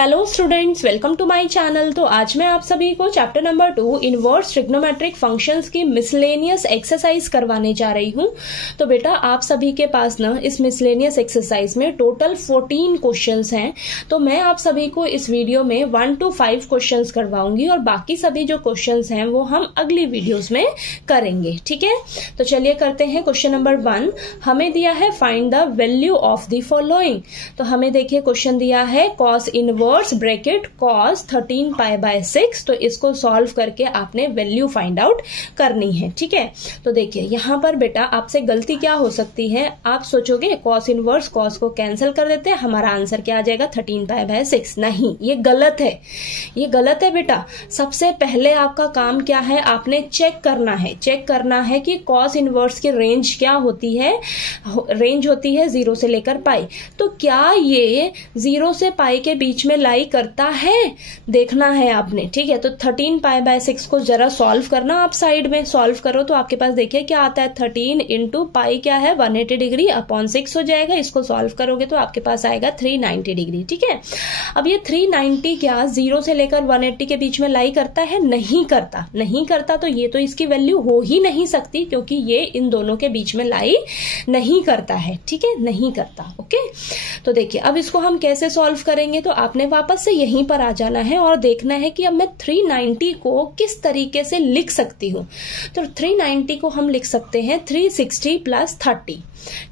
Hello students, welcome to my channel. तो आज मैं आप सभी को chapter number 2 inverse trigonometric functions की मिसलेनियस एक्सरसाइज करवाने जा रही हूं। तो बेटा आप सभी के पास ना इस मिसलेनियस एक्सरसाइज में टोटल 14 क्वेश्चंस हैं। तो मैं आप सभी को इस वीडियो में 1 to 5 क्वेश्चंस करवाऊंगी और बाकी सभी जो क्वेश्चंस हैं वो हम अगली वीडियोस में करेंगे। ठीक है, तो चलिए करते हैं। क्वेश्चन नंबर 1 हमें दिया है find the value of the following. तो हमें देखिए क्वेश्चन दिया है cos inverse bracket cos 13 pi by 6। तो इसको सॉल्व करके आपने वैल्यू फाइंड आउट करनी है। ठीक है, तो देखिए यहां पर बेटा आपसे गलती क्या हो सकती है, आप सोचोगे cos इनवर्स cos को कैंसिल कर देते हैं, हमारा आंसर क्या आ जाएगा 13 पाई बाय 6। नहीं, ये गलत है, ये गलत है बेटा। सबसे पहले आपका काम क्या है, आपने चेक करना है कि cos इनवर्स की रेंज क्या होती है। रेंज होती है 0 से लेकर पाई। तो क्या ये 0 से पाई के बीच में लाई करता है, देखना है आपने। ठीक है, तो 13 पाई बाय 6 को जरा सॉल्व करना, आप साइड में सॉल्व करो तो आपके पास देखिए क्या आता है, 13 इंटू पाई क्या है 180 डिग्री अपॉन 6 हो जाएगा। इसको सॉल्व करोगे तो आपके पास आएगा 390 डिग्री। ठीक है, अब ये 390 क्या 0 से लेकर 180 के बीच में लाई करता है? नहीं करता। तो ये तो इसकी वैल्यू हो ही नहीं सकती, क्योंकि ये इन दोनों के बीच में लाई नहीं करता है। ठीक है, नहीं करता। ओके, तो देखिए अब इसको हम कैसे सॉल्व करेंगे। तो आपने वापस से यहीं पर आ जाना है और देखना है कि अब मैं 390 को किस तरीके से लिख सकती हूं। तो 390 को हम लिख सकते हैं 360 प्लस 30।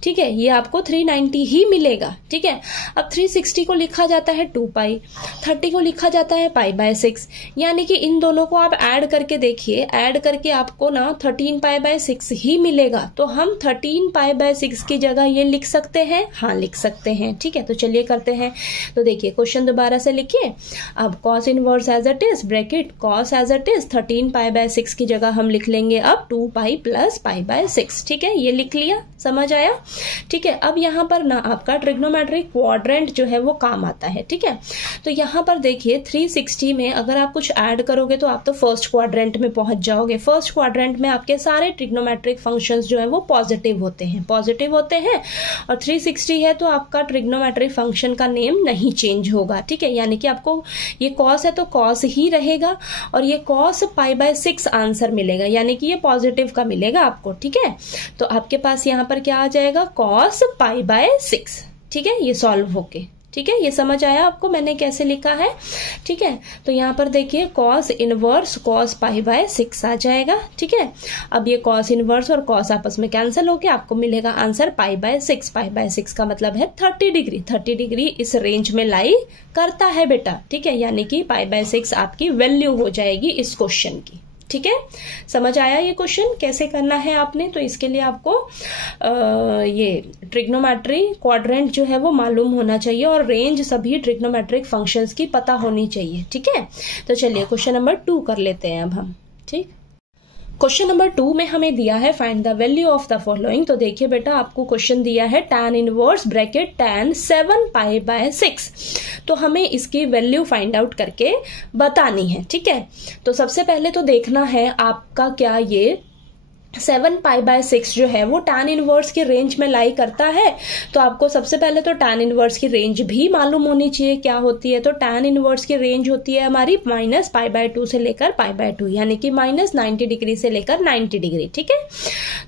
ठीक है, ये आपको 390 ही मिलेगा। ठीक है, अब 360 को लिखा जाता है 2 पाई, 30 को लिखा जाता है पाई बाय 6। यानी कि इन दोनों को आप ऐड करके देखिए, ऐड करके आपको ना 13 पाई बाय 6 ही मिलेगा। तो हम 13 पाई बाय 6 की जगह ये लिख सकते हैं, हाँ लिख सकते हैं। ठीक है, तो चलिए करते हैं। तो देखिए क्वेश्चन दोबारा से लिखिए। अब cos inverse as it is bracket cos as it is 13 pi by 6 की जगह हम लिख लेंगे अब 2 पाई प्लस पाई बाय 6। ठीक है, ये लिख लिया, समझ आया। ठीक है, अब यहां पर ना आपका ट्रिग्नोमेट्रिक क्वाड्रेंट जो है वो काम आता है। ठीक है, तो यहां पर देखिए 360 में अगर आप कुछ ऐड करोगे तो आप तो फर्स्ट क्वाड्रेंट में पहुंच जाओगे। फर्स्ट क्वाड्रेंट में आपके सारे ट्रिग्नोमेट्रिक फंक्शंस जो है वो पॉजिटिव होते हैं और 360 है तो आपका ट्रिग्नोमेट्रिक फंक्शन का नेम नहीं चेंज होगा। ठीक है, यानी कि आपको ये cos है तो cos ही रहेगा और ये cos पाई बाय 6 आंसर मिलेगा, यानी कि ये पॉजिटिव का मिलेगा आपको। ठीक है, तो आपके पास यहां पर क्या आ जाएगा cos पाई बाय 6। ठीक है, ये सॉल्व होके, ठीक है, ये समझ आया आपको मैंने कैसे लिखा है। ठीक है, तो यहां पर देखिए cos inverse cos pi by 6 आ जाएगा। ठीक है, अब ये cos इनवर्स और cos आपस में कैंसिल होके आपको मिलेगा answer pi by 6। Pi by 6 का मतलब है 30 डिग्री। 30 डिग्री इस रेंज में लाई करता है बेटा। ठीक है, यानी कि पाई बाय 6 आपकी वैल्यू हो जाएगी इस क्वेश्चन की। ठीक है, समझ आया ये क्वेश्चन कैसे करना है आपने। तो इसके लिए आपको ये ट्रिग्नोमेट्री क्वाड्रेंट जो है वो मालूम होना चाहिए और रेंज सभी ट्रिग्नोमेट्रिक फंक्शंस की पता होनी चाहिए। ठीक है, तो चलिए क्वेश्चन नंबर 2 कर लेते हैं अब हम। ठीक, क्वेश्चन नंबर 2 में हमें दिया है find the value of the following. तो देखिए बेटा आपको क्वेश्चन दिया है tan inverse bracket tan 7 pi by 6। तो हमें इसकी वैल्यू फाइंड आउट करके बतानी है। ठीक है, तो सबसे पहले तो देखना है आपका क्या ये 7 पाई बाय 6 जो है वो tan इनवर्स की रेंज में लाई करता है। तो आपको सबसे पहले तो tan इनवर्स की रेंज भी मालूम होनी चाहिए क्या होती है। तो tan इनवर्स की रेंज होती है हमारी माइनस पाई बाय 2 से लेकर पाई बाय 2, यानी कि माइनस 90 डिग्री से लेकर 90 डिग्री। ठीक है,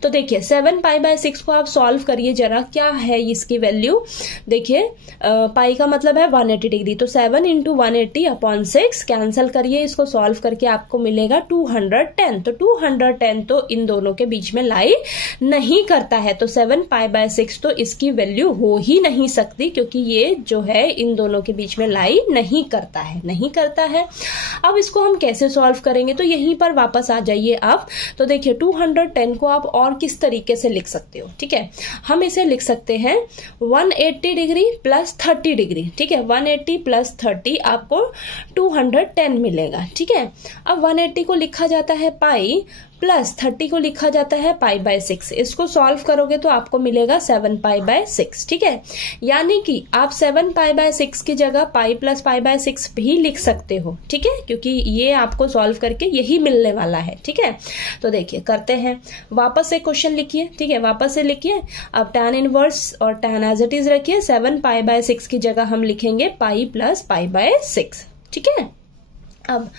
तो देखिए 7 पाई बाय 6 को आप सॉल्व करिए जरा, क्या है इसकी वैल्यू। देखिए पाई का मतलब है 180 डिग्री, तो 7 इंटू 180 अपॉन 6 कैंसिल करिए, इसको सॉल्व करके आपको मिलेगा 210। तो 210 तो इन दोनों के बीच में लाई नहीं करता है। तो 7 पाई बाय 6 तो इसकी वैल्यू हो ही नहीं सकती, क्योंकि ये जो है इन दोनों के बीच में लाई नहीं करता है। अब इसको हम कैसे सॉल्व करेंगे, तो यहीं पर वापस आ जाइए आप। तो देखिए 210 को आप और किस तरीके से लिख सकते हो। ठीक है, हम इसे लिख सकते हैं 180 डिग्री प्लस 30 डिग्री। ठीक है, 180 प्लस 30 आपको 210 मिलेगा। ठीक है, अब 180 को लिखा जाता है पाई, प्लस 30 को लिखा जाता है π/6। इसको सॉल्व करोगे तो आपको मिलेगा 7π/6। ठीक है, यानी कि आप 7π/6 की जगह π + π/6 भी लिख सकते हो। ठीक है, क्योंकि ये आपको सॉल्व करके यही मिलने वाला है। ठीक है, तो देखिए करते हैं, वापस से क्वेश्चन लिखिए। ठीक है, वापस से लिखिए। अब tan इनवर्स और tan एज इट इज रखिए। 7π/6 की जगह हम लिखेंगे π + π/6। ठीक है, अब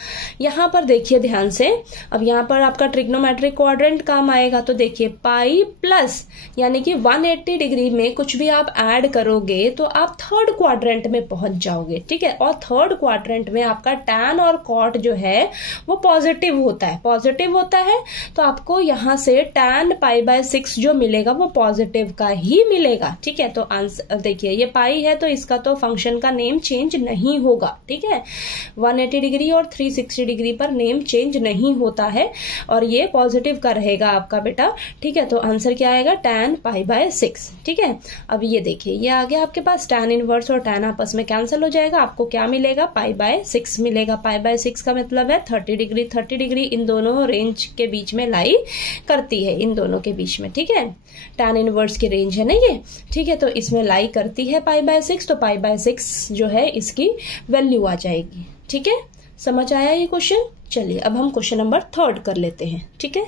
यहां पर देखिए ध्यान से, अब यहां पर आपका ट्रिग्नोमेट्रिक क्वाड्रेंट काम आएगा। तो देखिए पाई प्लस यानी कि 180 डिग्री में कुछ भी आप ऐड करोगे तो आप थर्ड क्वाड्रेंट में पहुंच जाओगे। ठीक है, और थर्ड क्वाड्रेंट में आपका टैन और कॉट जो है वो पॉजिटिव होता है, पॉजिटिव होता है। तो आपको यहां से tan π/6 जो मिलेगा वो पॉजिटिव का ही मिलेगा। ठीक है, तो आंसर देखिए ये पाई है तो इसका तो फंक्शन का नेम चेंज नहीं होगा। ठीक है, 180 डिग्री और 360 डिग्री पर नेम चेंज नहीं होता है और ये पॉजिटिव का रहेगा आपका बेटा। ठीक है, तो आंसर क्या आएगा tan π/6। ठीक है, अब ये देखिए ये आ गया आपके पास, tan इनवर्स और tan आपस में कैंसिल हो जाएगा। आपको क्या मिलेगा, π/6 मिलेगा। π/6 का मतलब है 30 डिग्री। 30 डिग्री इन दोनों रेंज के बीच में लाई करती है, इन दोनों के बीच में। ठीक है, tan इनवर्स की रेंज है ना ये। ठीक है, तो इसमें लाई करती है π/6, तो π/6 जो है इसकी वैल्यू आ जाएगी। ठीक है, समझ आया ये क्वेश्चन। चलिए अब हम क्वेश्चन नंबर 3 कर लेते हैं। ठीक है,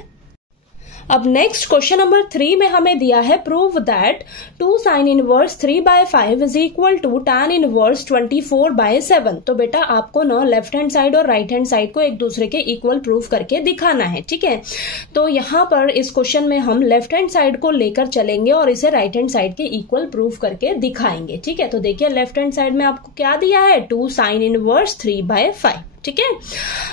अब नेक्स्ट क्वेश्चन नंबर 3 में हमें दिया है prove that 2 sin inverse 3/5 is equal to tan inverse 24/7। तो बेटा आपको ना लेफ्ट हैंड साइड और राइट हैंड साइड को एक दूसरे के इक्वल प्रूव करके दिखाना है। ठीक है, तो यहाँ पर इस क्वेश्चन में हम लेफ्ट हैंड साइड को लेकर चलेंगे और इसे राइट हैंड साइड के इक्वल प्रूव करके दिखाएंगे। ठीक है, तो देखिए लेफ्ट हैंड साइड में आपको क्या दिया है, 2 sin इनवर्स 3/5। ठीक है,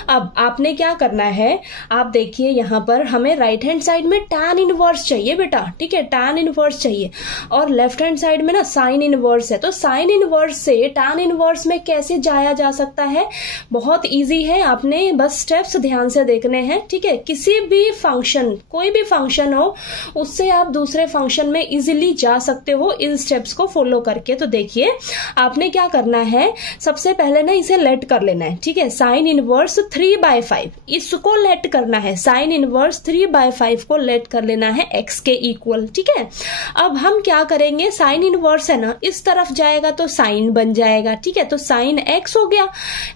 अब आपने क्या करना है, आप देखिए यहां पर हमें राइट हैंड साइड में tan इनवर्स चाहिए बेटा। ठीक है, tan इनवर्स चाहिए और लेफ्ट हैंड साइड में ना sin इनवर्स है। तो sin इनवर्स से tan इनवर्स में कैसे जाया जा सकता है, बहुत इजी है, आपने बस स्टेप्स ध्यान से देखने हैं। ठीक है, किसी भी फंक्शन, कोई भी फंक्शन हो उससे आप दूसरे फंक्शन में इजिली जा सकते हो इन स्टेप्स को फॉलो करके। तो देखिए आपने क्या करना है, सबसे पहले ना इसे लेट कर लेना है। ठीक है, साइन इनवर्स 3/5 इसको लेट करना है, साइन इनवर्स 3/5 को लेट कर लेना है x के इक्वल। ठीक है, अब हम क्या करेंगे, साइन इनवर्स है ना इस तरफ जाएगा तो साइन बन जाएगा। ठीक है, तो साइन x हो गया,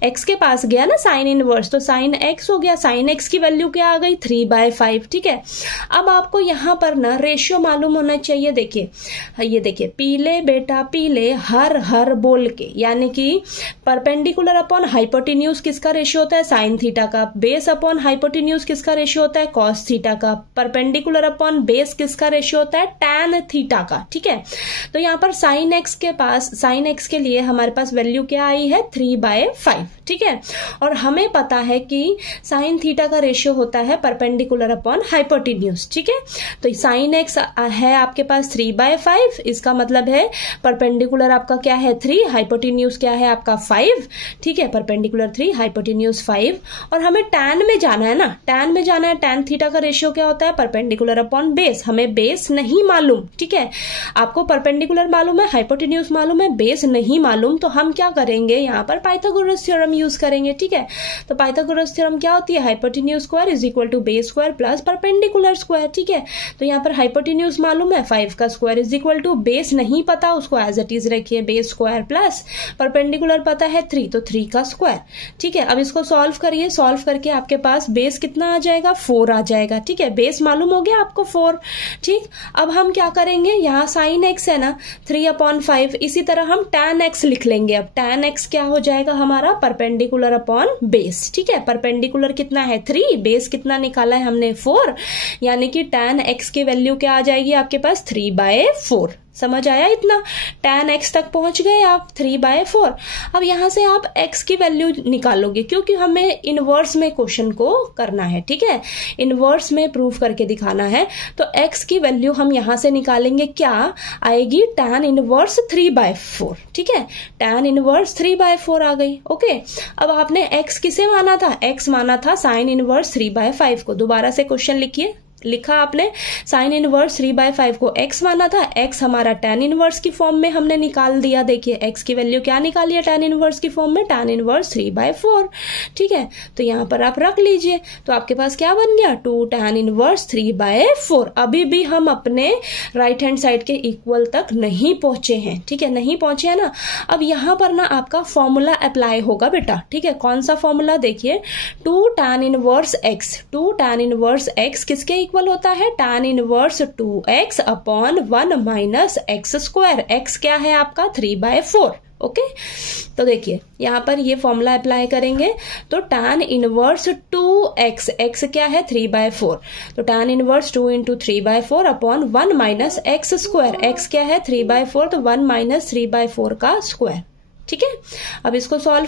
x के पास गया ना साइन इनवर्स, तो साइन x हो गया। साइन x की वैल्यू क्या आ गई, 3/5। ठीक है, अब आपको यहां पर ना रेशियो मालूम होना चाहिए। देखिए ये देखिए, पीले बेटा पीले हर हर बोल के, यानी कि परपेंडिकुलर अपॉन हाइपोटेन्यूज किसका रेशियो होता है, साइन थीटा का। बेस अपॉन हाइपोटेन्यूज किसका रेशियो होता है, कॉस थीटा का। परपेंडिकुलर अपॉन बेस किसका रेशियो होता है, टैन थीटा का। ठीक है, तो यहां पर साइन एक्स के पास, साइन एक्स के लिए हमारे पास वैल्यू क्या आई है, 3/5। ठीक है, और हमें पता है कि साइन थीटा का रेशियो होता है परपेंडिकुलर अपॉन हाइपोटेन्यूज। ठीक है, तो साइन एक्स है आपके पास 3/5, इसका मतलब है परपेंडिकुलर आपका क्या है 3, हाइपोटेन्यूज क्या है आपका 5। ठीक है, परपेंडिकुलर 3, हाइपोटेन्यूज 5, और हमें टैन में जाना है ना, टैन में जाना है। टैन थीटा का रेशियो क्या होता है, परपेंडिकुलर अपॉन बेस। हमें बेस नहीं मालूम। ठीक है, आपको परपेंडिकुलर मालूम है, हाइपोटेन्यूज मालूम है, बेस नहीं मालूम। तो हम क्या करेंगे, यहाँ पर पाइथागोरस थ्योरम यूज करेंगे। ठीक है, तो पाइथागोरस थ्योरम क्या होती है, hypotenuse square is equal to base square plus perpendicular square. ठीक है, तो यहाँ पर हाइपोटेन्यूज मालूम है, 5 का square is equal to, base नहीं पता उसको एज इट इज रखिए, बेस स्क्वायर प्लस परपेंडिकुलर पता है 3, तो 3 का स्क्वायर। ठीक है, अब इसको सॉल्व करिए, सॉल्व करके आपके पास बेस कितना आ जाएगा, 4 आ जाएगा। ठीक है, बेस मालूम हो गया आपको 4। ठीक, अब हम क्या करेंगे, यहाँ साइन एक्स है ना 3/5, इसी तरह हम टैन एक्स लिख लेंगे। अब टैन एक्स क्या हो जाएगा हमारा, परपेंडिकुलर अपॉन बेस। ठीक है, परपेंडिकुलर कितना है 3, बेस कितना निकाला है हमने 4, यानी कि टैन एक्स की वैल्यू क्या आ जाएगी आपके पास, 3/4। समझ आया इतना, tan x तक पहुंच गए आप 3/4। अब यहां से आप x की वैल्यू निकालोगे, क्योंकि हमें इनवर्स में क्वेश्चन को करना है। ठीक है, इनवर्स में प्रूफ करके दिखाना है, तो x की वैल्यू हम यहां से निकालेंगे, क्या आएगी, tan इनवर्स 3/4। ठीक है, tan इनवर्स 3/4 आ गई। ओके, अब आपने x किसे माना था, x माना था साइन इनवर्स 3/5 को। दोबारा से क्वेश्चन लिखिए, लिखा आपने, साइन इनवर्स 3/5 को x माना था, x हमारा tan इनवर्स की फॉर्म में हमने निकाल दिया। देखिए x की वैल्यू क्या निकाली है tan इनवर्स की फॉर्म में, tan इनवर्स 3/4। ठीक है, तो यहां पर आप रख लीजिए, तो आपके पास क्या बन गया 2 tan इनवर्स 3/4। अभी भी हम अपने राइट हैंड साइड के इक्वल तक नहीं पहुंचे हैं। ठीक है, नहीं पहुंचे हैं ना। अब यहां पर ना आपका फॉर्मूला अप्लाई होगा बेटा। ठीक है, कौन सा फॉर्मूला, देखिए 2 tan inverse x, 2 tan inverse x किसके इक्वल होता है, tan inverse 2x upon 1 minus X square. x क्या है आपका 3/4। ओके, तो देखिए यहां पर ये फॉर्मूला अप्लाई करेंगे तो tan इनवर्स 2x, x क्या है 3/4, तो tan inverse 2 into 3/4 upon 1 minus X square. x क्या है 3/4, तो 1 माइनस 3/4 का स्क्वायर। ठीक है, अब इसको सॉल्व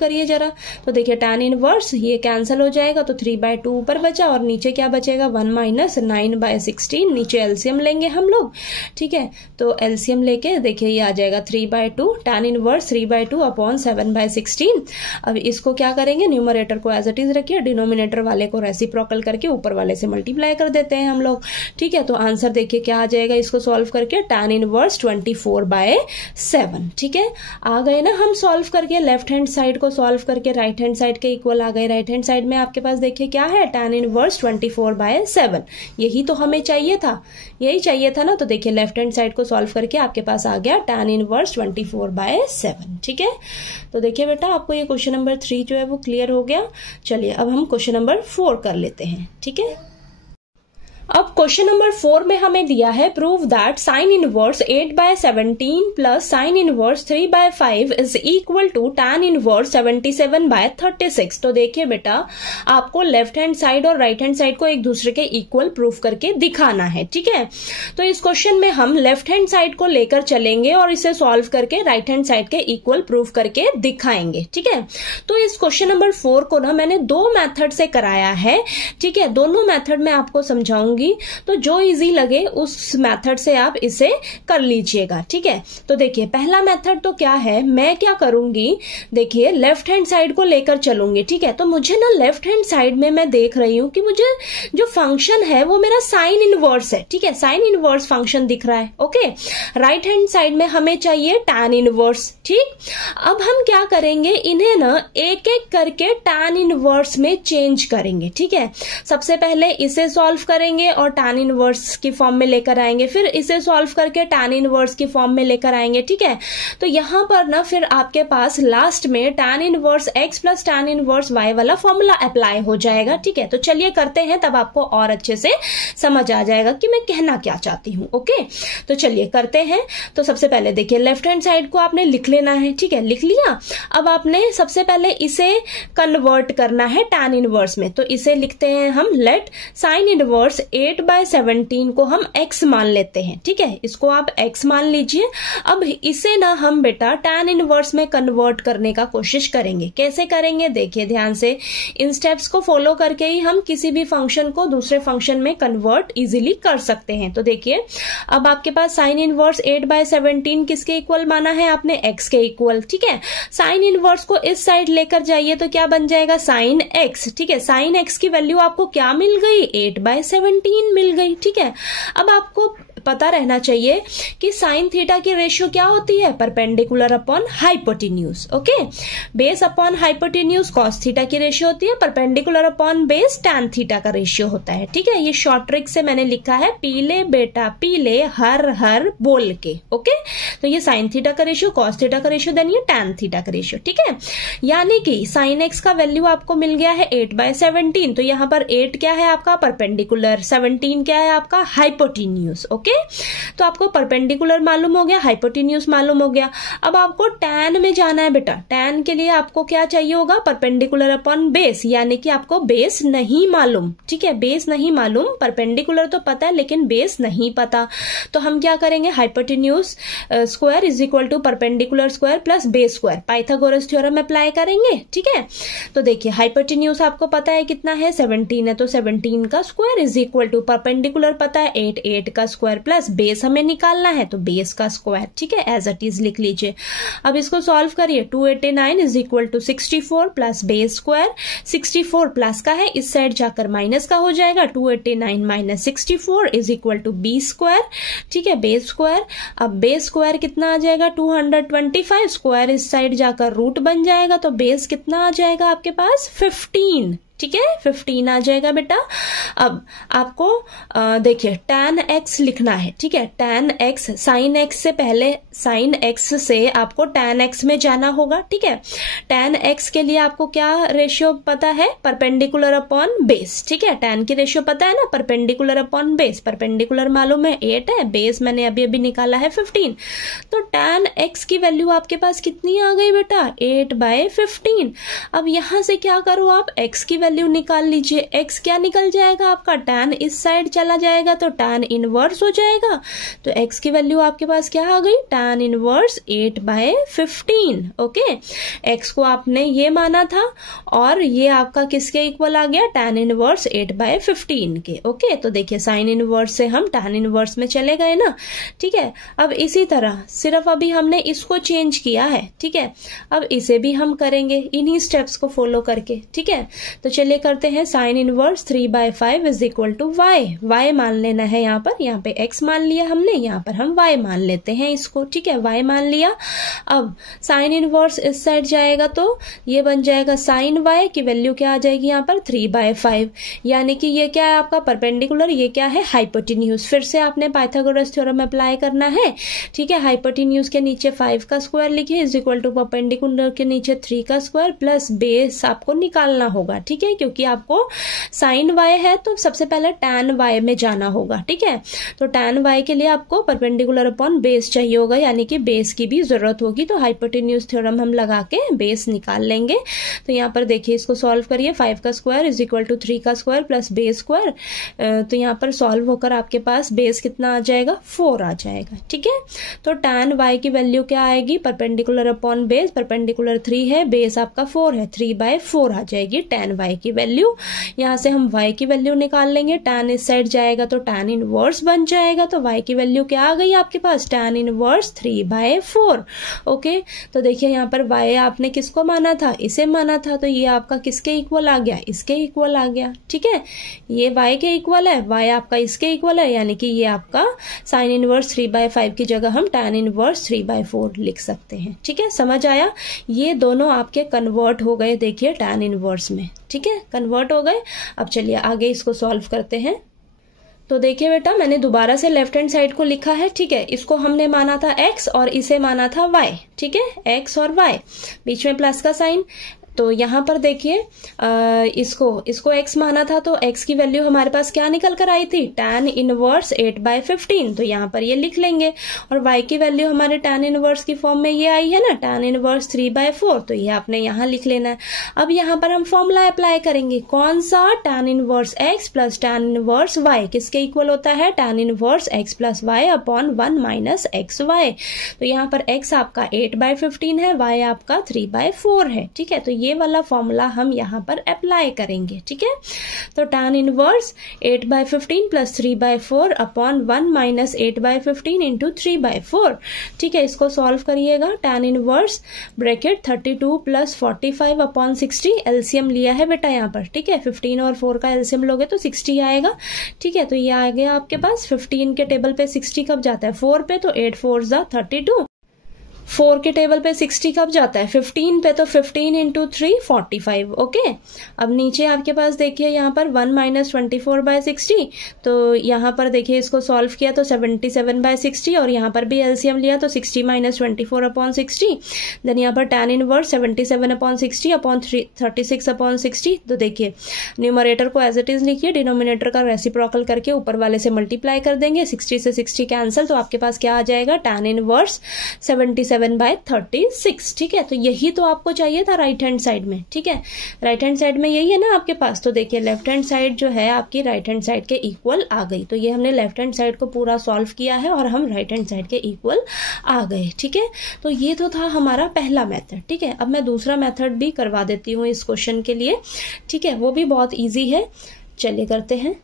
करिए जरा। तो देखिए tan इनवर्स ये कैंसिल हो जाएगा, तो 3/2 ऊपर बचा और नीचे क्या बचेगा 1 माइनस 9/16। नीचे एलसीएम लेंगे हम लोग। ठीक है, तो एलसीएम लेके देखिए ये आ जाएगा 3/2, tan इनवर्स 3/2 अपॉन 7/16। अब इसको क्या करेंगे, न्यूमरेटर को एज इट इज रखिए, डिनोमिनेटर वाले को रेसिप्रोकल करके ऊपर वाले से मल्टीप्लाई कर देते हैं हम लोग। ठीक है, तो आंसर देखिए क्या आ जाएगा इसको सॉल्व करके, tan इनवर्स 24/7। ठीक है, आ गए ना हम सॉल्व करके, लेफ्ट हैंड साइड को सॉल्व करके राइट हैंड साइड के इक्वल आ गए। राइट हैंड साइड में आपके पास देखिए क्या है, tan इनवर्स 24/7। यही तो हमें चाहिए था, यही चाहिए था ना। तो देखिए लेफ्ट हैंड साइड को सॉल्व करके आपके पास आ गया tan इनवर्स 24/7। ठीक है, तो देखिए बेटा आपको ये क्वेश्चन नंबर 3 जो है वो क्लियर हो गया। चलिए अब हम क्वेश्चन नंबर 4 कर लेते हैं। ठीक है, अब क्वेश्चन नंबर 4 में हमें दिया है prove that sine inverse 8/17 plus sine inverse 3/5 is equal to tan inverse 77/36। तो देखिए बेटा आपको लेफ्ट हैंड साइड और राइट हैंड साइड को एक दूसरे के इक्वल प्रूफ करके दिखाना है। ठीक है, तो इस क्वेश्चन में हम लेफ्ट हैंड साइड को लेकर चलेंगे और इसे सॉल्व करके राइट हैंड साइड के इक्वल प्रूफ करके दिखाएंगे। ठीक है, तो इस क्वेश्चन नंबर 4 को ना मैंने 2 मेथड से कराया है। ठीक है, दोनों मेथड में आपको समझाऊंगी, तो जो इजी लगे उस मेथड से आप इसे कर लीजिएगा। ठीक है, तो देखिए पहला मेथड तो क्या है, मैं क्या करूंगी, देखिए लेफ्ट हैंड साइड को लेकर चलूंगी। ठीक है, तो मुझे ना लेफ्ट हैंड साइड में मैं देख रही हूं कि मुझे जो फंक्शन है वो मेरा साइन इनवर्स है। ठीक है, साइन इनवर्स फंक्शन दिख रहा है। ओके, राइट हैंड साइड में हमें चाहिए tan इनवर्स। ठीक, अब हम क्या करेंगे, इन्हें ना एक एक करके tan इनवर्स में चेंज करेंगे। ठीक है, सबसे पहले इसे सॉल्व करेंगे और tan इनवर्स की फॉर्म में लेकर आएंगे, फिर इसे सॉल्व करके tan इनवर्स की फॉर्म में लेकर आएंगे। ठीक है, तो यहां पर ना फिर आपके पास लास्ट में tan inverse x plus tan inverse y वाला फॉर्मूला अप्लाई हो जाएगा। ठीक है, तो चलिए करते हैं, तब आपको और अच्छे से समझ आ जाएगा कि मैं कहना क्या चाहती हूं। ओके, तो चलिए करते हैं। तो सबसे पहले देखिए लेफ्ट हैंड साइड को आपने लिख लेना है। ठीक है, लिख लिया। अब आपने सबसे पहले इसे कन्वर्ट करना है tan इनवर्स में, तो इसे लिखते हैं हम, लेट साइन इनवर्स 8/17 को हम x मान लेते हैं। ठीक है, इसको आप x मान लीजिए। अब इसे ना हम बेटा tan इनवर्स में कन्वर्ट करने का कोशिश करेंगे। कैसे करेंगे, देखिए ध्यान से, इन स्टेप्स को फॉलो करके ही हम किसी भी फंक्शन को दूसरे फंक्शन में कन्वर्ट इजीली कर सकते हैं। तो देखिए अब आपके पास साइन इनवर्स 8/17 किसके इक्वल माना है आपने, x के इक्वल। ठीक है, साइन इनवर्स को इस साइड लेकर जाइए तो क्या बन जाएगा साइन x। ठीक है, साइन x की वैल्यू आपको क्या मिल गई, 8/17 मिल गई। ठीक है, अब आपको पता रहना चाहिए कि साइन थीटा की रेशियो क्या होती है, perpendicular upon hypotenuse. Okay, base upon hypotenuse cos theta की रेशियो होती है, perpendicular upon base tan theta का रेशियो होता है। ठीक है, ये शॉर्ट ट्रिक से मैंने लिखा है, पीले बेटा पीले हर हर बोल के। ओके, तो ये साइन थीटा का रेशियो, कॉस थीटा का रेशियो, देन ये टैन थीटा का रेशियो। ठीक है, यानी कि साइन एक्स का वैल्यू आपको मिल गया है 8/17, तो यहां पर 8 क्या है आपका परपेंडिकुलर, 17 क्या है आपका हाइपोटेन्यूज। ओके, तो आपको परपेंडिकुलर मालूम हो गया, हाइपोटेन्यूज मालूम हो गया। अब आपको टैन में जाना है बेटा। टैन के लिए आपको क्या चाहिए होगा, परपेंडिकुलर अपॉन बेस, यानी कि आपको बेस नहीं मालूम। ठीक है, बेस नहीं मालूम, परपेंडिकुलर तो पता है लेकिन बेस नहीं पता। तो हम क्या करेंगे, hypotenuse square is equal to perpendicular square plus base square, Pythagoras theorem apply करेंगे। ठीक है, तो देखिए हाइपोटेन्यूज आपको पता है कितना है, 17 है, तो 17 का square is equal to perpendicular पता है 8, 8 का स्क्वायर प्लस बेस हमें निकालना है तो बेस का स्क्वायर, ठीक है, एज इट इज लिख लीजिए। अब इसको सॉल्व करिए, 289 is equal to 64 plus base square, 64 plus का है, इस साइड जाकर माइनस का हो जाएगा, 289 minus 64 is equal to B square, ठीक है, बेस स्क्वायर। अब बेस स्क्वायर कितना आ जाएगा, 225, स्क्वायर इस साइड जाकर रूट बन जाएगा, तो बेस कितना आ जाएगा आपके पास, 15, ठीक है, 15 आ जाएगा बेटा। अब आपको देखिए tan x लिखना है, ठीक है, tan x, sin x से पहले sin x से आपको tan x में जाना होगा, ठीक है। tan x के लिए आपको क्या रेशियो पता है, परपेंडिकुलर अपॉन बेस, ठीक है, tan की रेशियो पता है ना, परपेंडिकुलर अपॉन बेस, परपेंडिकुलर मालूम है 8 है, बेस मैंने अभी अभी निकाला है 15, तो tan x की वैल्यू आपके पास कितनी आ गई बेटा, 8/15। अब यहां से क्या करो आप, x की वैल्यू निकाल लीजिए, x क्या निकल जाएगा आपका, tan इस साइड चला जाएगा तो tan इनवर्स हो जाएगा, तो x की वैल्यू आपके पास क्या आ गई, tan इनवर्स 8/15, ओके। x को आपने ये माना था और ये आपका किसके इक्वल आ गया, tan इनवर्स 8/15 के, ओके। तो देखिए sin इनवर्स से हम tan इनवर्स में चले गए ना, ठीक है। अब इसी तरह सिर्फ अभी हमने इसको चेंज किया है, ठीक है, अब इसे भी हम करेंगे इन्हीं स्टेप्स को फॉलो करके, ठीक है। तो चलिए करते हैं, sine inverse 3/5 is equal to y मान लेना है, यहाँ पे x मान लिया हमने, यहाँ पर हम y मान लेते हैं इसको, ठीक है, y मान लिया। अब साइन इनवर्स इस साइड जाएगा तो ये बन जाएगा साइन y की वैल्यू क्या आ जाएगी यहाँ पर 3/5, यानी कि ये क्या है आपका परपेंडिकुलर, ये क्या है हाइपोटेन्यूज। फिर से आपने पाइथागोरस थ्योरम अप्लाई करना है, ठीक है। हाइपोटेन्यूज के नीचे 5 का स्क्वायर लिखिए इज इक्वल टू परपेंडिकुलर के नीचे 3 का स्क्वायर प्लस बेस आपको निकालना होगा, ठीक है, क्योंकि आपको साइन y है तो सबसे पहले tan y में जाना होगा, ठीक है। तो tan y के लिए आपको परपेंडिकुलर अपॉन बेस चाहिए होगा, यानी कि बेस की भी जरूरत होगी, तो हाइपोटेन्यूज थ्योरम हम लगा के बेस निकाल लेंगे। तो यहाँ पर देखिए इसको सॉल्व करिए, 5 का स्क्वायर इज इक्वल टू 3 का स्क्वायर प्लस बेस स्क्वायर, तो यहाँ पर सॉल्व होकर आपके पास बेस कितना आ जाएगा, 4 आ जाएगा, ठीक है। तो tan y की वैल्यू क्या आएगी, परपेंडिकुलर अपॉन बेस, परपेंडिकुलर 3 है, बेस आपका 4 है, 3/4 आ जाएगी tan y की वैल्यू। यहां से हम y की वैल्यू निकाल लेंगे, tan इस साइड जाएगा तो tan इनवर्स बन जाएगा, तो y की वैल्यू क्या आ गई आपके पास, tan इनवर्स 3/4, ओके। तो देखिए यहाँ पर y आपने किसको माना था, इसे माना था, तो ये आपका किसके इक्वल आ गया, इसके इक्वल आ गया, ठीक है, ये y के इक्वल है, y आपका इसके इक्वल है, यानी कि ये आपका साइन इनवर्स 3/5 की जगह हम tan इनवर्स 3/4 लिख सकते हैं, ठीक है। समझ आया, ये दोनों आपके कन्वर्ट हो गए, देखिए tan इनवर्स में, ठीक है, कन्वर्ट हो गए। अब चलिए आगे इसको सॉल्व करते हैं। तो देखिए बेटा मैंने दोबारा से लेफ्ट हैंड साइड को लिखा है, ठीक है, इसको हमने माना था x और इसे माना था y, ठीक है, x और y, बीच में प्लस का साइन। तो यहाँ पर देखिए इसको x माना था तो x की वैल्यू हमारे पास क्या निकल कर आई थी, tan इनवर्स 8/15, तो यहाँ पर ये लिख लेंगे। और y की वैल्यू हमारे tan इनवर्स की फॉर्म में ये आई है ना, tan इनवर्स 3/4, तो ये आपने यहाँ लिख लेना है। अब यहाँ पर हम फॉर्मूला अप्लाई करेंगे, कौन सा, tan inverse x plus tan inverse y किसके इक्वल होता है, tan inverse x plus y upon 1 minus xy। तो यहाँ पर x आपका 8/15 है, y आपका 3/4 है, ठीक है। तो ये वाला फॉर्मूला हम यहाँ पर अप्लाई करेंगे, ठीक है। तो tan inverse 8/15 plus 3/4 upon 1 minus 8/15 into 3/4, ठीक है। इसको सॉल्व करिएगा, tan inverse bracket 32 plus 45 upon 60, LCM लिया है बेटा यहाँ पर, ठीक है, 15 और 4 का एलसीएम लोगे तो 60 आएगा, ठीक है। तो ये आ गया आपके पास, 15 के टेबल पे 60 कब जाता है, 4 पे, तो 8 4 जा 32, 4 के टेबल पे 60 कब जाता है, 15 पे, तो 15 इंटू 3 45, ओके। अब नीचे आपके पास देखिए यहाँ पर 1 माइनस 24/60, तो यहाँ पर देखिए इसको सॉल्व किया तो 77/60, और यहाँ पर भी एलसीएम लिया तो 60 माइनस 24 अपॉन 60, देन यहाँ पर tan इनवर्स 77/60 अपॉन 36/60। तो देखिए न्यूमरेटर को एज इट इज लिखिए, डिनोमिनेटर का रेसिप्रोकल करके ऊपर वाले से मल्टीप्लाई कर देंगे, 60 से 60 कैंसिल, तो आपके पास क्या आ जाएगा, tan इनवर्स 77/36, ठीक है। तो यही तो आपको चाहिए था राइट हैंड साइड में, ठीक है, राइट हैंड साइड में यही है ना आपके पास। तो देखिए लेफ्ट हैंड साइड जो है आपकी राइट हैंड साइड के इक्वल आ गई, तो ये हमने लेफ्ट हैंड साइड को पूरा सॉल्व किया है और हम राइट हैंड साइड के इक्वल आ गए, ठीक है। तो ये तो था हमारा पहला मेथड, ठीक है। अब मैं दूसरा मेथड भी करवा देती हूँ इस क्वेश्चन के लिए, ठीक है, वो भी बहुत ईजी है, चलिए करते हैं।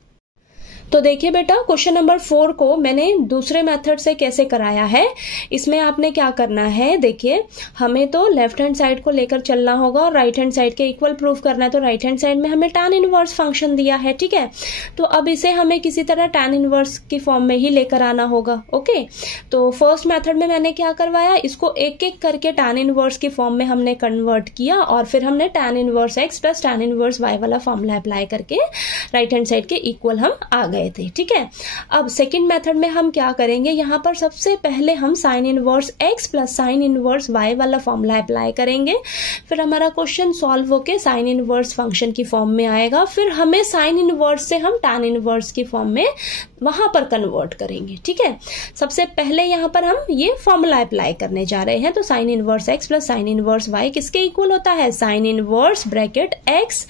तो देखिए बेटा, क्वेश्चन नंबर 4 को मैंने दूसरे मेथड से कैसे कराया है। इसमें आपने क्या करना है, देखिए हमें तो लेफ्ट हैंड साइड को लेकर चलना होगा और राइट हैंड साइड के इक्वल प्रूफ करना है। तो राइट हैंड साइड में हमें tan इनवर्स फंक्शन दिया है, ठीक है। तो अब इसे हमें किसी तरह tan इनवर्स की फॉर्म में ही लेकर आना होगा। ओके, तो फर्स्ट मेथड में मैंने क्या करवाया, इसको एक एक करके tan इनवर्स की फॉर्म में हमने कन्वर्ट किया और फिर हमने tan inverse x plus tan inverse y वाला फॉर्मूला अप्लाई करके राइट हैंड साइड के इक्वल हम आ गए थे, ठीक है। अब सेकंड मेथड में हम क्या करेंगे, यहाँ पर सबसे पहले हम sign inverse x plus sine inverse y वाला फॉर्मूला अप्लाई करेंगे। फिर हमारा क्वेश्चन सॉल्व होके साइन इनवर्स फंक्शन की फॉर्म में आएगा। फिर हमें साइन इनवर्स से हम tan इनवर्स की फॉर्म में वहां पर कन्वर्ट करेंगे, ठीक है। सबसे पहले यहाँ पर हम ये फॉर्मूला अप्लाई करने जा रहे हैं। तो sine inverse x plus sine inverse y किसके इक्वल होता है, sine inverse bracket x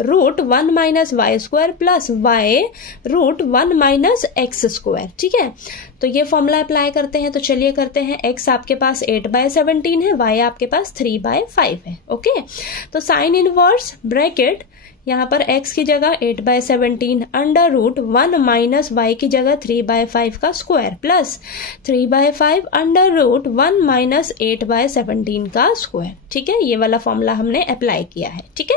root 1 minus Y square plus y root 1 minus X square, ठीक है। तो ये फॉर्मूला अप्लाई करते हैं। तो चलिए करते हैं। x आपके पास 8/17 है, y आपके पास 3/5 है। ओके, तो साइन इनवर्स ब्रैकेट यहाँ पर x की जगह 8/17 अंडर रूट 1 माइनस y की जगह 3/5 का square plus 3/5 under root 1 minus 8/17 का स्क्वायर, ठीक है। ये वाला फॉर्मूला हमने अप्लाई किया है, ठीक है।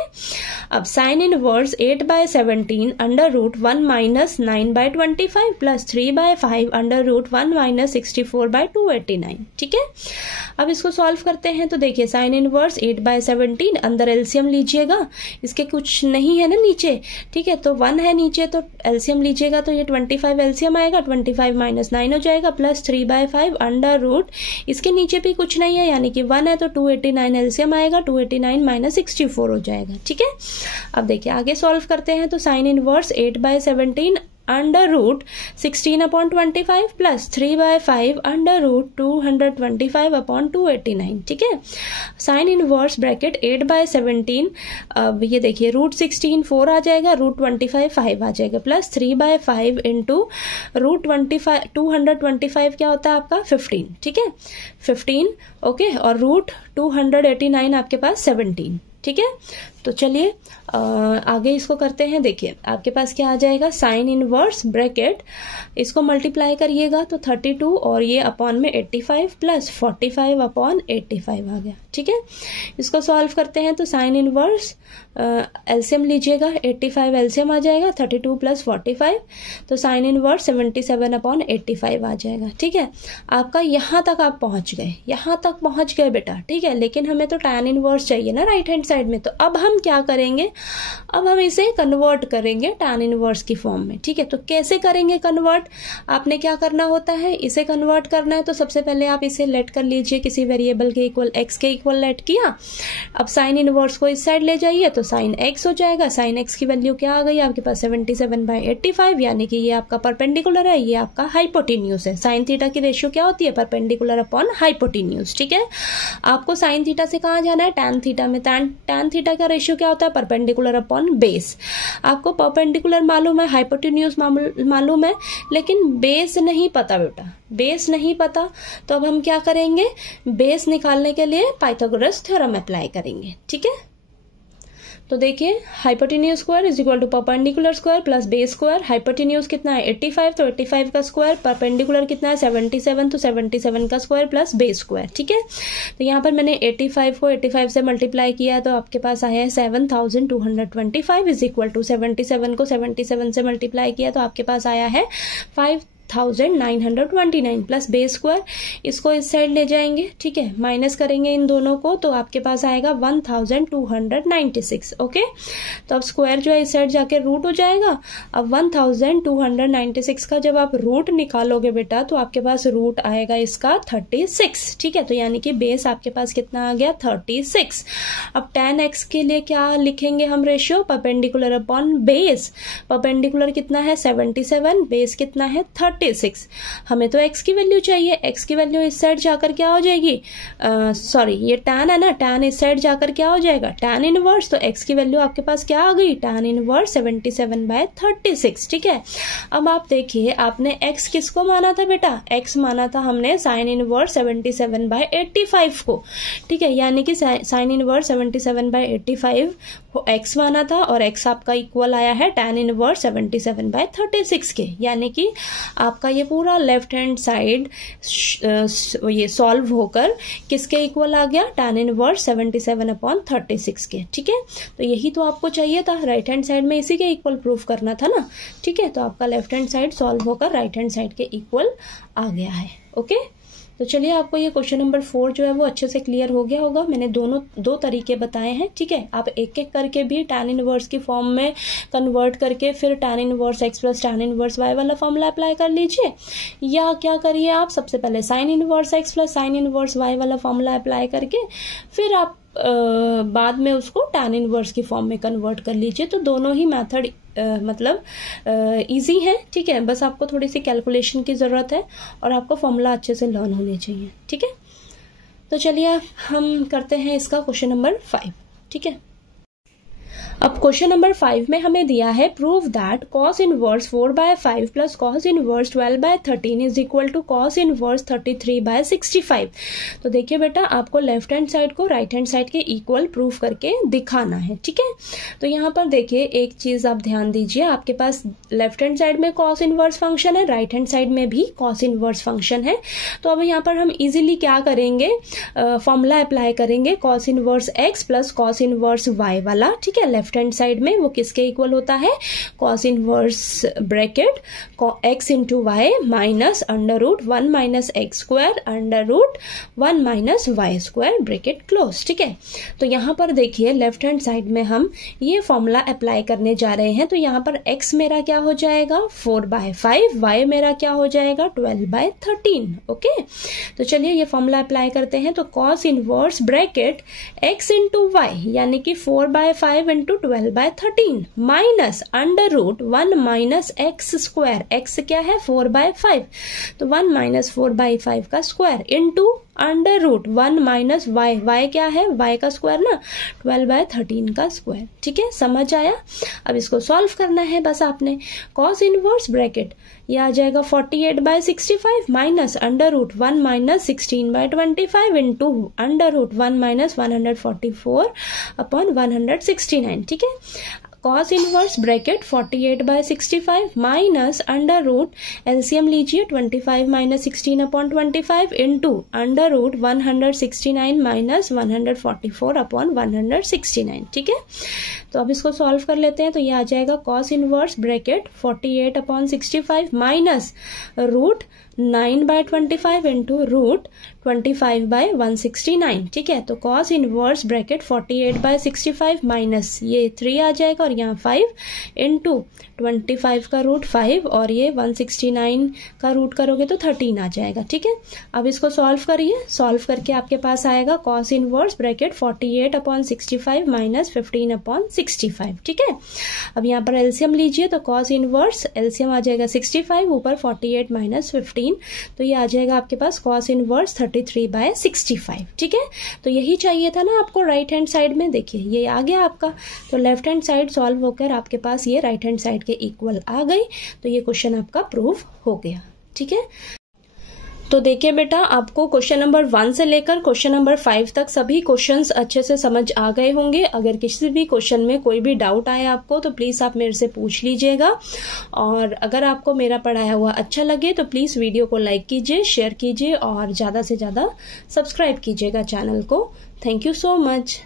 अब sine inverse 8/17 under root 1 minus 9/25 plus 3/5 under root 1 minus 64/289, ठीक है। अब इसको सॉल्व करते हैं। तो देखिए साइन इनवर्स 8/17 अंदर एलसीएम लीजिएगा, इसके कुछ नहीं है ना नीचे, ठीक है। तो 1 है नीचे, तो एलसीएम लीजिएगा तो ये 25 एलसीएम आएगा, 25 माइनस 9 हो जाएगा प्लस 3/5 अंडर रूट, इसके नीचे भी कुछ नहीं है यानी कि 1 है, तो 289 एलसीएम आएगा, 289 माइनस 64 हो जाएगा, ठीक है। अब देखिए आगे सॉल्व करते हैं। तो sine inverse 8/17 under root 16/25 plus 3/5 under root 225/289, ठीक है। साइन इनवर्स ब्रैकेट 8/17, अब ये देखिए रूट 16 4 आ जाएगा, रूट 25 5 आ जाएगा प्लस 3/5 इंटू रूट 225 क्या होता है आपका 15, ठीक है 15, ओके। और रूट 289 आपके पास 17, ठीक है। तो चलिए आगे इसको करते हैं। देखिए आपके पास क्या आ जाएगा, साइन इनवर्स ब्रैकेट, इसको मल्टीप्लाई करिएगा तो 32 और ये अपॉन में 85 प्लस 45/85 आ गया, ठीक है। इसको सॉल्व करते हैं। तो साइन इनवर्स एलसीएम लीजिएगा, 85 एलसीएम आ जाएगा, 32 प्लस 45, तो साइन इनवर्स 77/85 आ जाएगा, ठीक है। आपका यहाँ तक आप पहुंच गए, यहाँ तक पहुंच गए बेटा, ठीक है। लेकिन हमें तो tan इनवर्स चाहिए ना राइट हैंड साइड में, तो अब हम क्या करेंगे, अब हम इसे कन्वर्ट करेंगे tan इनवर्स की फॉर्म में, ठीक है। तो कैसे करेंगे कन्वर्ट, आपने क्या करना होता है, इसे कन्वर्ट करना है तो सबसे पहले आप इसे लेट कर लीजिए, किसी वेरिएबल के इक्वल x के इक्वल लेट किया। अब साइन इनवर्स को इस साइड ले जाइए तो साइन x हो जाएगा, साइन x की वैल्यू क्या आ गई आपके पास 77/85, यानी कि ये आपका परपेंडिकुलर है, ये आपका हाइपोटेन्यूज है। साइन थीटा की रेशियो क्या होती है, परपेंडिकुलर अपॉन हाइपोटेन्यूज, ठीक है। आपको साइन थीटा से कहाँ जाना है, tan थीटा में। tan थीटा का रेशियो क्या होता है, परपेंडिकुलर अपॉन बेस। आपको परपेंडिकुलर मालूम है, हाइपोटेन्यूज मालूम है, लेकिन बेस नहीं पता बेटा, बेस नहीं पता। तो अब हम क्या करेंगे, बेस निकालने के लिए पाइथागोरस थ्योरम अप्लाई करेंगे, ठीक है। तो देखिए hypotenuse square is equal to perpendicular square plus base square. Hypotenuse कितना है 85, तो 85 का स्क्वायर, परपेंडिकुलर कितना है 77, तो 77 का स्क्वायर प्लस बेस स्क्वायर, ठीक है। तो यहाँ पर मैंने 85 को 85 से मल्टीप्लाई किया तो आपके पास आया है 7225 इज इक्वल टू 77 को 77 से मल्टीप्लाई किया तो आपके पास आया है 5929 प्लस बेस स्क्वायर, इसको इस साइड ले जाएंगे, ठीक है, माइनस करेंगे इन दोनों को तो आपके पास आएगा 1296, ओके। तो अब स्क्वायर जो है इस साइड जाके रूट हो जाएगा। अब 1296 का जब आप रूट निकालोगे बेटा तो आपके पास रूट आएगा इसका 36, ठीक है। तो यानी कि बेस आपके पास कितना आ गया 36। अब tan x के लिए क्या लिखेंगे हम ratio, perpendicular upon base. Perpendicular कितना है 77, बेस कितना है 36। हमें तो x की वैल्यू चाहिए, x की वैल्यू इस साइड जाकर क्या हो जाएगी, सॉरी ये tan है ना, tan इस साइड जाकर क्या हो जाएगा tan इनवर्स, तो x की वैल्यू आपके पास क्या आ गई tan इनवर्स 77/36, ठीक है। अब आप देखिए आपने x किसको माना था बेटा, x माना था हमने साइन इनवर्स 77/85 को, ठीक है। यानी कि साइन इनवर्स 77/85 x माना था और x आपका इक्वल आया है tan इनवर्स 77/36 के, यानी कि आपका ये पूरा लेफ्ट हैंड साइड ये सॉल्व होकर किसके इक्वल आ गया, tan इनवर्स 77/36 के। ठीक है, तो यही तो आपको चाहिए था, राइट हैंड साइड में इसी के इक्वल प्रूफ करना था ना। ठीक है, तो आपका लेफ्ट हैंड साइड सॉल्व होकर राइट हैंड साइड के इक्वल आ गया है। ओके, तो चलिए आपको ये क्वेश्चन नंबर 4 जो है वो अच्छे से क्लियर हो गया होगा। मैंने दो तरीके बताए हैं। ठीक है, आप एक एक करके भी tan इनवर्स की फॉर्म में कन्वर्ट करके फिर tan inverse x plus tan inverse y वाला फॉर्मूला अप्लाई कर लीजिए, या क्या करिए आप सबसे पहले sin inverse x plus sin inverse y वाला फॉर्मूला अप्लाई करके फिर आप बाद में उसको tan इनवर्स की फॉर्म में कन्वर्ट कर लीजिए। तो दोनों ही मेथड मतलब इजी है। ठीक है, बस आपको थोड़ी सी कैलकुलेशन की ज़रूरत है और आपको फॉर्मूला अच्छे से लर्न होने चाहिए। ठीक है, तो चलिए हम करते हैं इसका क्वेश्चन नंबर 5। ठीक है, अब क्वेश्चन नंबर 5 में हमें दिया है prove that cos inverse 4/5 plus cos inverse 12/13 is equal to cos inverse 33/65। तो देखिए बेटा, आपको लेफ्ट हैंड साइड को राइट हैंड साइड के इक्वल प्रूफ करके दिखाना है। ठीक है, तो यहाँ पर देखिए एक चीज आप ध्यान दीजिए, आपके पास लेफ्ट हैंड साइड में cos इनवर्स फंक्शन है, राइट हैंड साइड में भी cos इनवर्स फंक्शन है। तो अब यहाँ पर हम इजीली क्या करेंगे, फॉर्मूला अप्लाई करेंगे cos inverse x plus cos inverse y वाला। ठीक है, लेफ्ट हैंड साइड में वो किसके इक्वल होता है, cos inverse bracket x into Y minus under root 1 minus X square under root 1 minus Y square bracket close. ठीक है, तो यहाँ पर देखिए लेफ्ट हैंड साइड में हम ये फॉर्मूला अप्लाई करने जा रहे हैं। तो यहाँ पर x मेरा क्या हो जाएगा 4/5, y मेरा क्या हो जाएगा 12/13। ओके, तो चलिए ये फॉर्मूला अप्लाई करते हैं। तो cos inverse bracket x into Y यानी कि 4/5 into 12/13 minus under root 1 minus X square, X क्या है 4/5, तो 1 माइनस 4/5 का square into under root 1 minus Y, Y क्या है y का स्क्वायर ना 12/13 का स्क्वायर। ठीक है, समझ आया। अब इसको सॉल्व करना है बस आपने। cos इनवर्स ब्रैकेट ये आ जाएगा 48/65 minus under root 1 minus 16/25 into under root 1 minus 144/169। ठीक है, cos inverse bracket 48/65 minus under root, LCM लीजिए 25 minus 16/25 into under root 169 minus 144/169। ठीक है, तो अब इसको सॉल्व कर लेते हैं। तो ये आ जाएगा cos inverse bracket 48/65 minus root 9/25 into root 25/169। ठीक है, तो cos इनवर्स ब्रैकेट 48/65 माइनस ये 3 आ जाएगा और यहाँ 5 इंटू 25 का रूट 5 और ये 169 का रूट करोगे तो 13 आ जाएगा। ठीक है, अब इसको सॉल्व करिए, सॉल्व करके आपके पास आएगा cos इनवर्स ब्रैकेट 48/65 माइनस 15/65। ठीक है, अब यहाँ पर एलसीएम लीजिए तो cos इनवर्स एलसीएम आ जाएगा 65 ऊपर 48 माइनस 15, तो ये आ जाएगा आपके पास cos इनवर्स 33/65। ठीक है, तो यही चाहिए था ना आपको राइट हैंड साइड में। देखिए ये आ गया आपका, तो लेफ्ट हैंड साइड सॉल्व होकर आपके पास ये राइट हैंड साइड के इक्वल आ गई। तो ये क्वेश्चन आपका प्रूव हो गया। ठीक है, तो देखिए बेटा, आपको क्वेश्चन नंबर 1 से लेकर क्वेश्चन नंबर 5 तक सभी क्वेश्चंस अच्छे से समझ आ गए होंगे। अगर किसी भी क्वेश्चन में कोई भी डाउट आए आपको तो प्लीज़ आप मेरे से पूछ लीजिएगा, और अगर आपको मेरा पढ़ाया हुआ अच्छा लगे तो प्लीज़ वीडियो को लाइक कीजिए, शेयर कीजिए और ज़्यादा से ज़्यादा सब्सक्राइब कीजिएगा चैनल को। Thank you so much.